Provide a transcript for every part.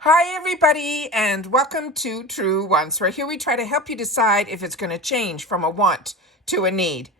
Hi everybody and welcome to Truewants, where here we try to help you decide if it's going to change from a want to a need.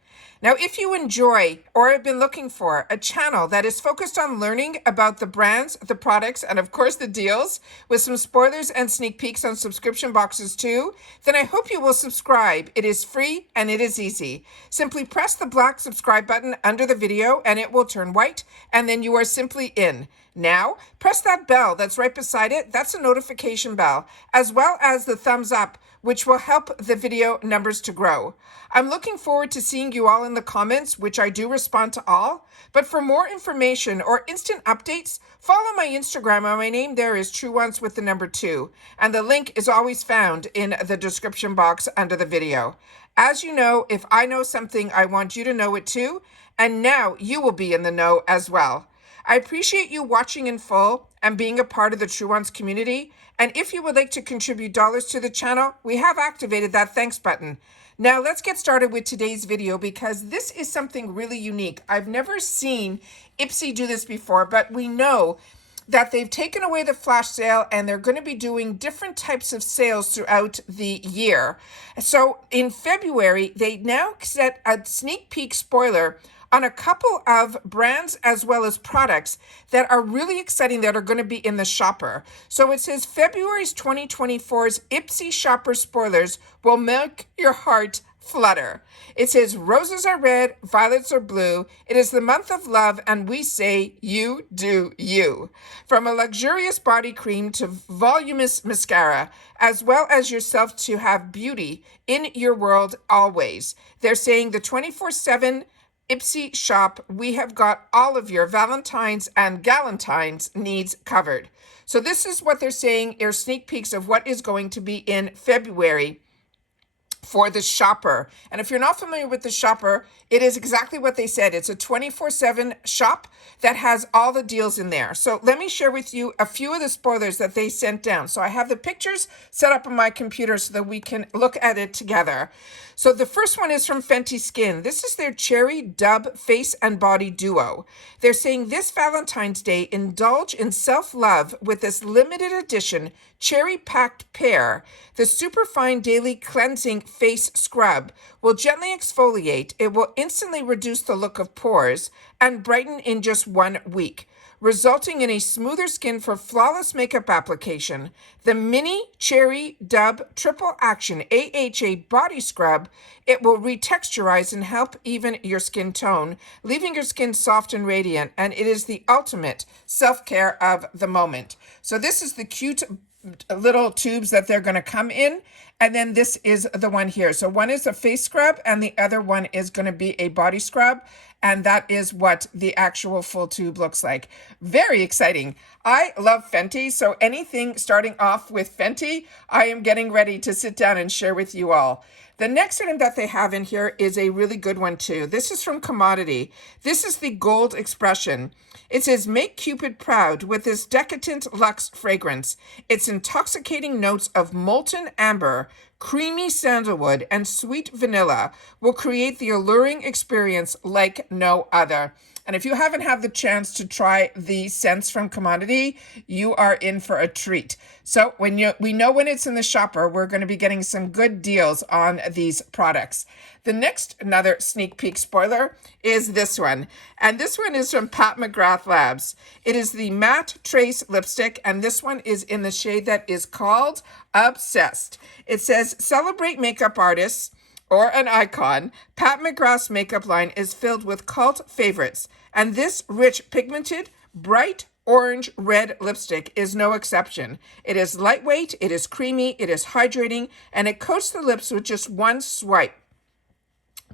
Now, if you enjoy or have been looking for a channel that is focused on learning about the brands, the products, and of course the deals, with some spoilers and sneak peeks on subscription boxes too, then I hope you will subscribe. It is free and it is easy. Simply press the black subscribe button under the video and it will turn white, and then you are simply in. Now, press that bell that's right beside it. That's a notification bell, as well as the thumbs up, which will help the video numbers to grow. I'm looking forward to seeing you all in the comments, which I do respond to all. But for more information or instant updates, follow my Instagram. My name there is Truewants with the number 2. And the link is always found in the description box under the video. As you know, if I know something, I want you to know it too. And now you will be in the know as well. I appreciate you watching in full and being a part of the Truewants community. And if you would like to contribute dollars to the channel, we have activated that thanks button. Now let's get started with today's video, because this is something really unique. I've never seen IPSY do this before, but we know that they've taken away the flash sale and they're going to be doing different types of sales throughout the year. So in February, they now set a sneak peek spoiler on a couple of brands as well as products that are really exciting that are going to be in the shopper. So it says February's 2024's IPSY shopper spoilers will make your heart flutter. It says roses are red, violets are blue. It is the month of love and we say you do you. From a luxurious body cream to voluminous mascara, as well as yourself to have beauty in your world always. They're saying the 24/7 IPSY shop, we have got all of your Valentine's and Galentine's needs covered. So this is what they're saying are sneak peeks of what is going to be in February for the shopper. And if you're not familiar with the shopper, it is exactly what they said. It's a 24/7 shop that has all the deals in there. So let me share with you a few of the spoilers that they sent down. So I have the pictures set up on my computer so that we can look at it together. So the first one is from Fenty Skin. This is their Cherry Dub Face and Body Duo. They're saying this Valentine's Day, indulge in self-love with this limited edition cherry-packed pear. The superfine daily cleansing face scrub will gently exfoliate. It will instantly reduce the look of pores and brighten in just 1 week, resulting in a smoother skin for flawless makeup application. The Mini Cherry Dub Triple Action AHA Body Scrub, it will retexturize and help even your skin tone, leaving your skin soft and radiant, and it is the ultimate self-care of the moment. So this is the cute little tubes that they're going to come in, and then this is the one here. So one is a face scrub and the other one is going to be a body scrub, and that is what the actual full tube looks like. Very exciting. I love Fenty, so anything starting off with Fenty, I am getting ready to sit down and share with you all. The next item that they have in here is a really good one too. This is from Commodity. This is the Gold Expression. It says, make Cupid proud with this decadent luxe fragrance. Its intoxicating notes of molten amber, creamy sandalwood, and sweet vanilla will create the alluring experience like no other. And if you haven't had the chance to try the scents from Commodity, you are in for a treat. So we know when it's in the shopper, we're going to be getting some good deals on these products. The next, another sneak peek spoiler, is this one. And this one is from Pat McGrath Labs. It is the Matte Trace Lipstick, and this one is in the shade that is called Obsessed. It says, celebrate makeup artists or an icon. Pat McGrath's makeup line is filled with cult favorites, and this rich, pigmented, bright orange red lipstick is no exception. It is lightweight, it is creamy, it is hydrating, and it coats the lips with just one swipe.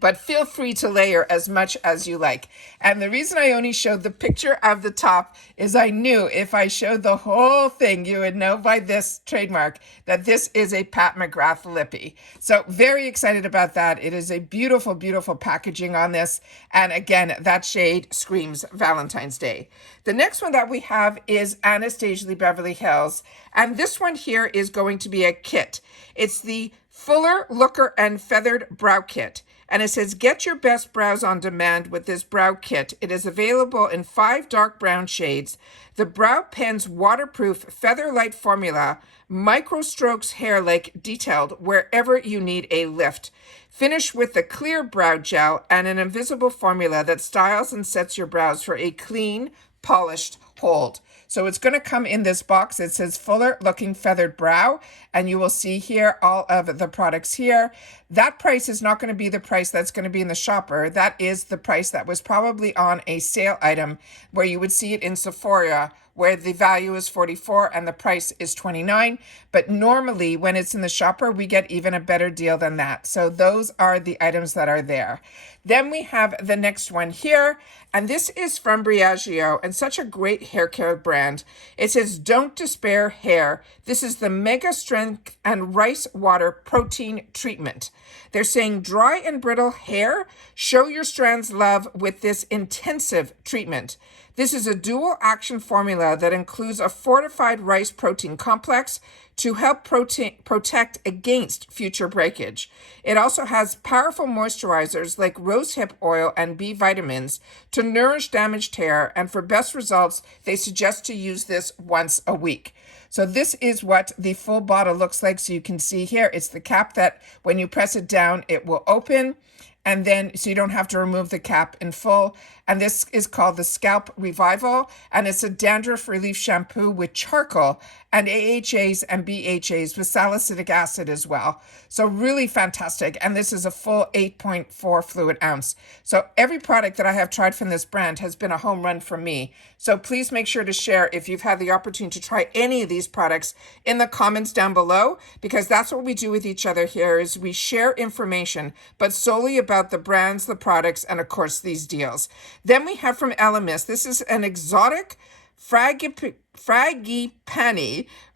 But feel free to layer as much as you like. And the reason I only showed the picture of the top is I knew if I showed the whole thing, you would know by this trademark that this is a Pat McGrath lippy. So very excited about that. It is a beautiful, beautiful packaging on this. And again, that shade screams Valentine's Day. The next one that we have is Anastasia Beverly Hills. And this one here is going to be a kit. It's the Fuller Looker and Feathered Brow Kit. And it says, get your best brows on demand with this brow kit. It is available in 5 dark brown shades. The Brow Pen's waterproof feather light formula micro strokes hair like detailed wherever you need a lift. Finish with the clear brow gel and an invisible formula that styles and sets your brows for a clean, polished hold. So it's going to come in this box. It says fuller looking feathered brow, and you will see here all of the products here. That price is not going to be the price that's going to be in the shopper. That is the price that was probably on a sale item where you would see it in Sephora, where the value is $44 and the price is $29. But normally when it's in the shopper, we get even a better deal than that. So those are the items that are there. Then we have the next one here, and this is from Briogeo, and such a great hair care brand. It says, don't despair hair. This is the Mega Strength and Rice Water Protein Treatment. They're saying dry and brittle hair, show your strands love with this intensive treatment. This is a dual action formula that includes a fortified rice protein complex to help protect against future breakage. It also has powerful moisturizers like rosehip oil and B vitamins to nourish damaged hair, and for best results, they suggest to use this once a week. So this is what the full bottle looks like. So you can see here, it's the cap that when you press it down, it will open. And then, so you don't have to remove the cap in full. And this is called the Scalp Revival. And it's a dandruff relief shampoo with charcoal and AHAs and BHAs with salicylic acid as well. So really fantastic. And this is a full 8.4 fluid ounce. So every product that I have tried from this brand has been a home run for me. So please make sure to share if you've had the opportunity to try any of these products in the comments down below, because that's what we do with each other here is we share information, but solely about the brands, the products, and of course these deals. Then we have from Elmus, this is an exotic Frangipani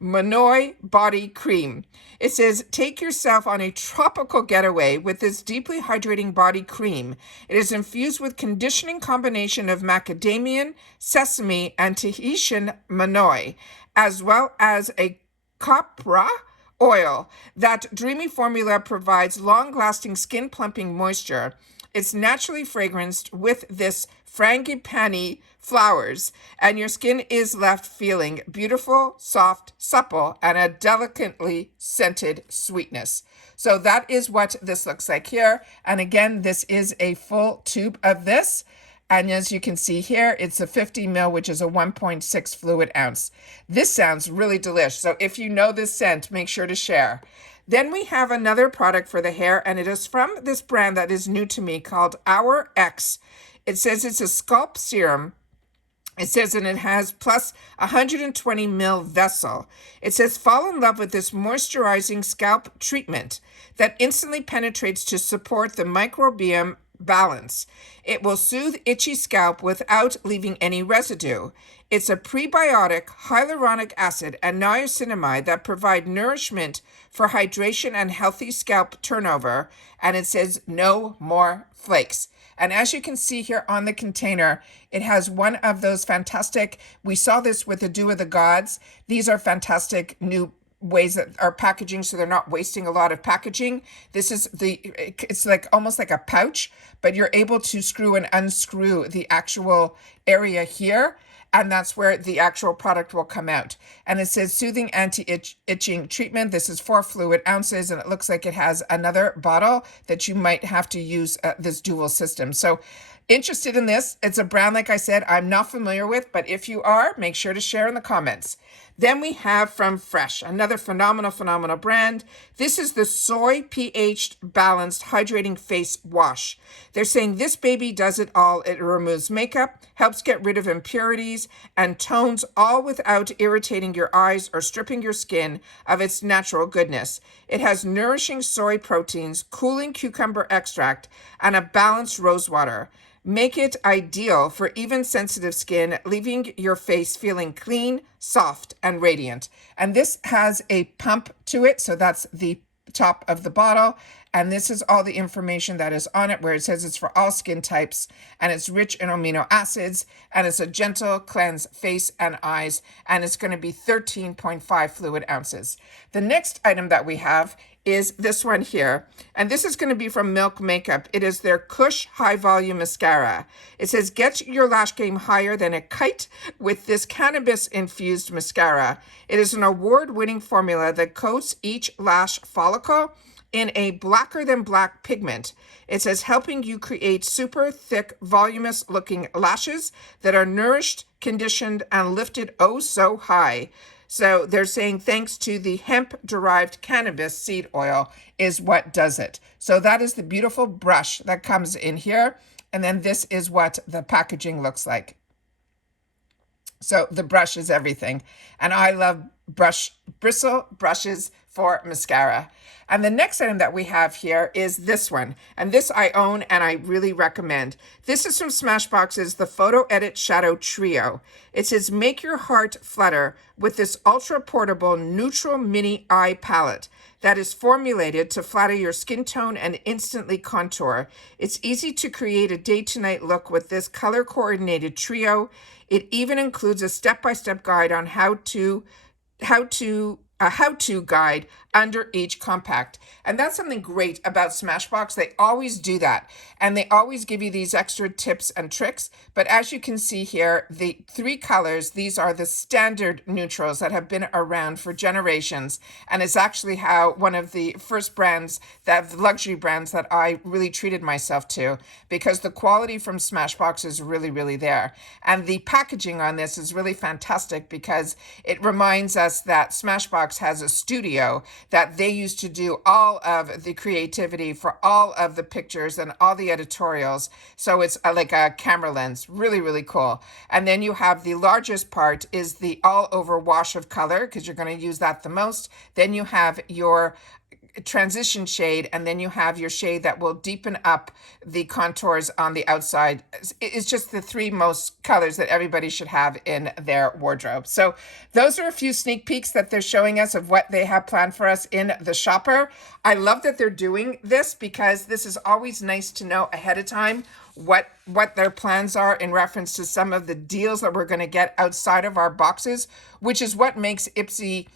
Manoi body cream. It says, take yourself on a tropical getaway with this deeply hydrating body cream. It is infused with conditioning combination of macadamian, sesame, and Tahitian manoi, as well as a copra oil. That dreamy formula provides long-lasting skin-plumping moisture. It's naturally fragranced with this frangipani flowers, and your skin is left feeling beautiful, soft, supple, and a delicately scented sweetness. So that is what this looks like here. And again, this is a full tube of this. And as you can see here, it's a 50 ml, which is a 1.6 fluid ounce. This sounds really delicious. So if you know this scent, make sure to share. Then we have another product for the hair, and it is from this brand that is new to me called Our X. It says it's a scalp serum. It says, and it has plus 120 ml vessel. It says, fall in love with this moisturizing scalp treatment that instantly penetrates to support the microbiome balance. It will soothe itchy scalp without leaving any residue. It's a prebiotic hyaluronic acid and niacinamide that provide nourishment for hydration and healthy scalp turnover. And it says no more flakes. And as you can see here on the container, it has one of those fantastic, we saw this with the Dew of the Gods. These are fantastic new ways that are packaging, so they're not wasting a lot of packaging. This is it's like almost like a pouch, but you're able to screw and unscrew the actual area here, and that's where the actual product will come out. And it says soothing anti-itching treatment. This is 4 fluid ounces, and it looks like it has another bottle that you might have to use this dual system. So interested in this. It's a brand, like I said, I'm not familiar with, but if you are, make sure to share in the comments. Then we have from Fresh, another phenomenal brand. This is the Soy pH Balanced Hydrating Face Wash. They're saying this baby does it all. It removes makeup, helps get rid of impurities, and tones, all without irritating your eyes or stripping your skin of its natural goodness. It has nourishing soy proteins, cooling cucumber extract, and a balanced rose water. Make it ideal for even sensitive skin, leaving your face feeling clean, soft, and radiant. And this has a pump to it, so that's the top of the bottle. And this is all the information that is on it, where it says it's for all skin types, and it's rich in amino acids, and it's a gentle cleanse face and eyes, and it's going to be 13.5 fluid ounces. The next item that we have is this one here, and this is going to be from Milk Makeup. It is their Kush High Volume Mascara. It says, get your lash game higher than a kite with this cannabis-infused mascara. It is an award-winning formula that coats each lash follicle in a blacker than black pigment. It says, helping you create super thick, voluminous looking lashes that are nourished, conditioned, and lifted oh so high. So they're saying thanks to the hemp-derived cannabis seed oil is what does it. So that is the beautiful brush that comes in here. And then this is what the packaging looks like. So the brush is everything. And I love bristle brushes for mascara. And the next item that we have here is this one. And this I own and I really recommend. This is from Smashbox's The Photo Edit Shadow Trio. It says, make your heart flutter with this ultra portable neutral mini eye palette that is formulated to flatter your skin tone and instantly contour. It's easy to create a day to night look with this color coordinated trio. It even includes a step-by-step guide on a how-to guide under each compact. And that's something great about Smashbox. They always do that. And they always give you these extra tips and tricks. But as you can see here, the 3 colors, these are the standard neutrals that have been around for generations. And it's actually how one of the first brands, that luxury brands that I really treated myself to, because the quality from Smashbox is really, really there. And the packaging on this is really fantastic because it reminds us that Smashbox has a studio that they used to do all of the creativity for all of the pictures and all the editorials. So it's like a camera lens, really, really cool. And then you have the largest part is the all over wash of color, because you're going to use that the most. Then you have your transition shade, and then you have your shade that will deepen up the contours on the outside. It's just the 3 most colors that everybody should have in their wardrobe. So those are a few sneak peeks that they're showing us of what they have planned for us in the shopper. I love that they're doing this because this is always nice to know ahead of time what their plans are in reference to some of the deals that we're going to get outside of our boxes, which is what makes IPSY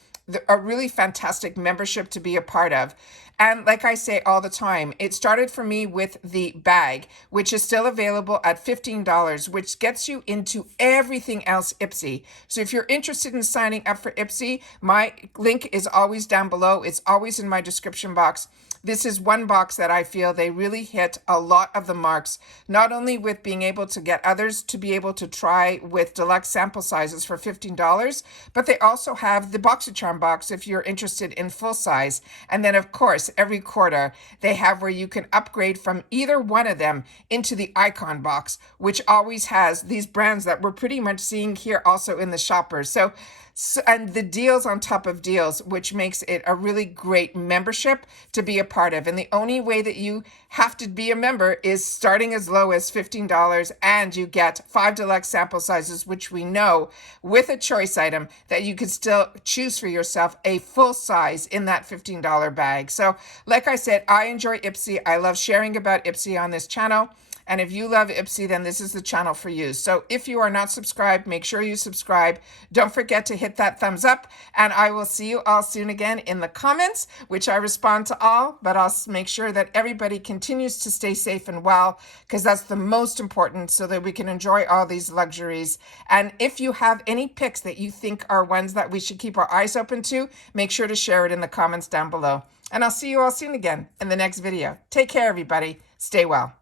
a really fantastic membership to be a part of. And like I say all the time, it started for me with the bag, which is still available at $15, which gets you into everything else IPSY. So if you're interested in signing up for IPSY, my link is always down below. It's always in my description box. This is one box that I feel they really hit a lot of the marks, not only with being able to get others to be able to try with deluxe sample sizes for $15, but they also have the BoxyCharm box if you're interested in full size. And then of course, every quarter they have where you can upgrade from either one of them into the Icon box, which always has these brands that we're pretty much seeing here also in the shoppers. So and the deals on top of deals, which makes it a really great membership to be a part of. And the only way that you have to be a member is starting as low as $15, and you get 5 deluxe sample sizes, which we know with a choice item that you could still choose for yourself a full size in that $15 bag. So like I said, I enjoy IPSY. I love sharing about IPSY on this channel. And if you love IPSY, then this is the channel for you. So if you are not subscribed, make sure you subscribe. Don't forget to hit that thumbs up. And I will see you all soon again in the comments, which I respond to all. But I'll make sure that everybody continues to stay safe and well, because that's the most important, so that we can enjoy all these luxuries. And if you have any picks that you think are ones that we should keep our eyes open to, make sure to share it in the comments down below. And I'll see you all soon again in the next video. Take care, everybody. Stay well.